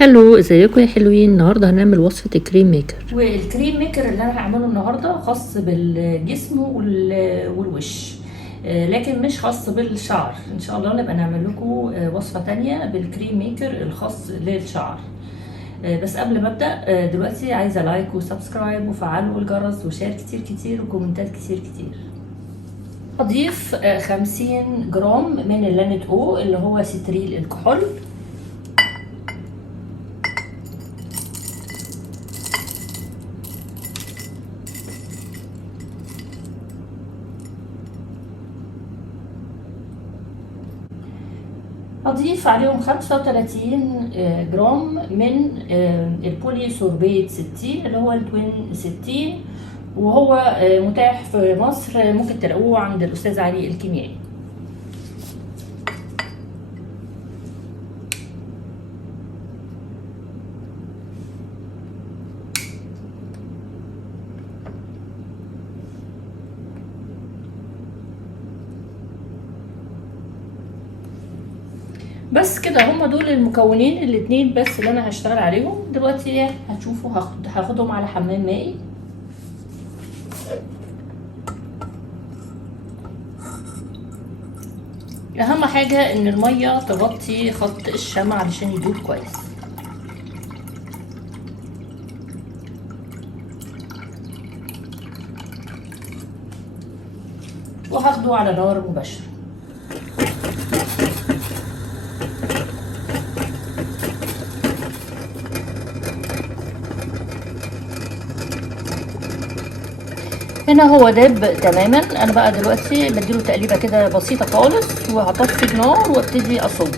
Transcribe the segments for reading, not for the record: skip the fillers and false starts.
هلو، ازيكم يا حلوين؟ النهارده هنعمل وصفة الكريم ميكر. والكريم ميكر اللي انا هعمله النهارده خاص بالجسم والوش. لكن مش خاص بالشعر. ان شاء الله نبقى نعمل لكم وصفه تانية بالكريم ميكر الخاص للشعر. بس قبل ما ابدا دلوقتي عايزه لايك وسبسكرايب وفعلوا الجرس وشير كتير كتير وكومنتات كتير كتير. هضيف 50 جرام من اللانت او اللي هو ستريل الكحول. هضيف عليهم 35 جرام من البولي سوربيت 60 اللي هو التوين 60، وهو متاح في مصر، ممكن تلاقوه عند الأستاذ علي الكيميائي. بس كده هما دول المكونين الاتنين بس اللي انا هشتغل عليهم دلوقتي. هتشوفوا هاخدهم على حمام مائي. اهم حاجة ان المية تغطي خط الشمع علشان يدوب كويس. وهاخده على نار مباشرة. هنا هو داب تماما. انا بقى دلوقتي بديله تقليبه كده بسيطه خالص، وهطفي النار وابتدي اصب.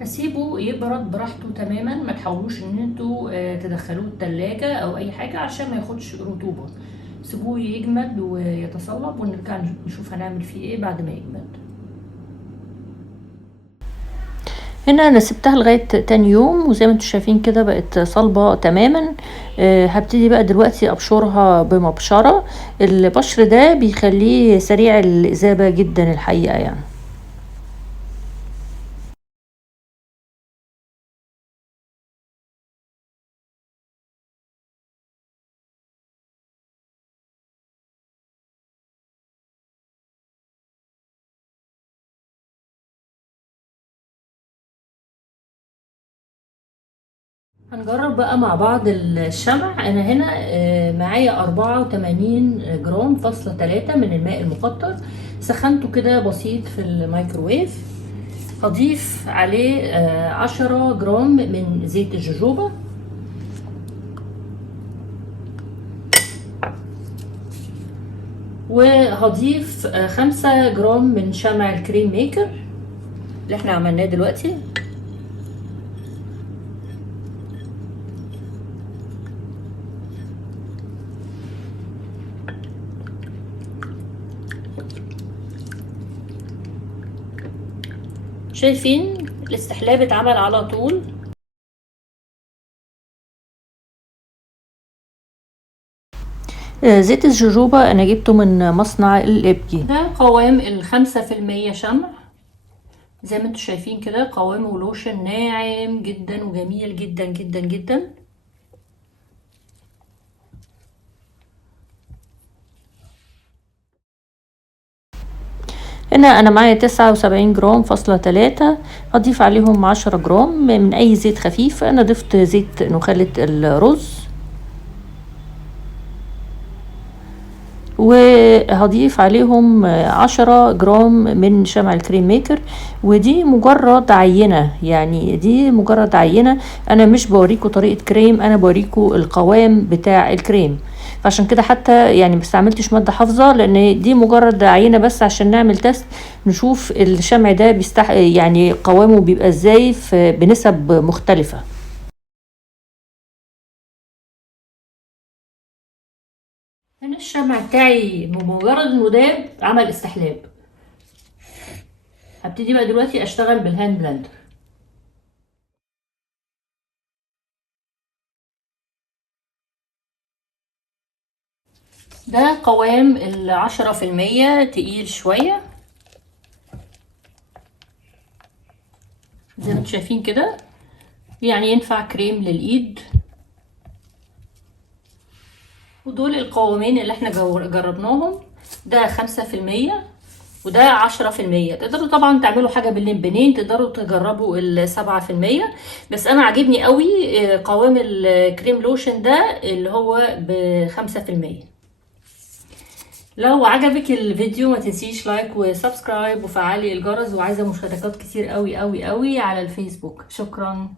هسيبه يبرد براحته تماما، ما تحاولوش ان انتوا تدخلوه التلاجة او اي حاجه عشان ما ياخدش رطوبه. سيبوه يجمد ويتصلب ونرجع نشوف هنعمل فيه ايه بعد ما يجمد. هنا انا سبتها لغاية تاني يوم، وزي ما انتم شايفين كده بقت صلبة تماما. هبتدي بقى دلوقتي ابشرها بمبشرة. البشر ده بيخليه سريع الاذابة جدا الحقيقة يعني. هنجرب بقى مع بعض الشمع. انا هنا معايا 84 جرام فاصلة 3 من الماء المقطر. سخنته كده بسيط في الميكروويف. هضيف عليه 10 جرام من زيت الجوجوبا، وهضيف 5 جرام من شمع الكريم ميكر اللي احنا عملناه دلوقتي. شايفين الاستحلاب اتعمل على طول. زيت الجوجوبا انا جبته من مصنع الابكي. ده قوام 5% شمع. زي ما انتم شايفين كده قوامه لوشن ناعم جدا وجميل جدا جدا جدا. هنا انا معايا 79 جرام فاصلة 3. هضيف عليهم 10 جرام من اي زيت خفيف. انا ضفت زيت نخالة الرز، وهضيف عليهم 10 جرام من شمع الكريم ميكر. ودي مجرد عينة، يعني دي مجرد عينة. انا مش بوريكم طريقة كريم، انا بوريكم القوام بتاع الكريم. فعشان كده حتى يعني مستعملتش مادة حافظة، لان دي مجرد عينة بس عشان نعمل تست نشوف الشمع ده يعني قوامه بيبقى ازاي بنسب مختلفة. هنا الشمع بتاعي بمجرد انه داب عمل استحلاب. هبتدي بقى دلوقتي اشتغل بالهاند بلندر. ده قوام 10%، تقيل شوية زي ما انتم شايفين كده، يعني ينفع كريم للإيد. ودول القوامين اللي احنا جربناهم، ده 5% وده 10%. تقدروا طبعا تعملوا حاجة بين تقدروا تجربوا 7%، بس انا عاجبني قوي قوام الكريم لوشن ده اللي هو ب5%. لو عجبك الفيديو ما تنسيش لايك وسبسكرايب وفعلي الجرس، وعايزة مشاركات كتير قوي قوي قوي على الفيسبوك. شكرا.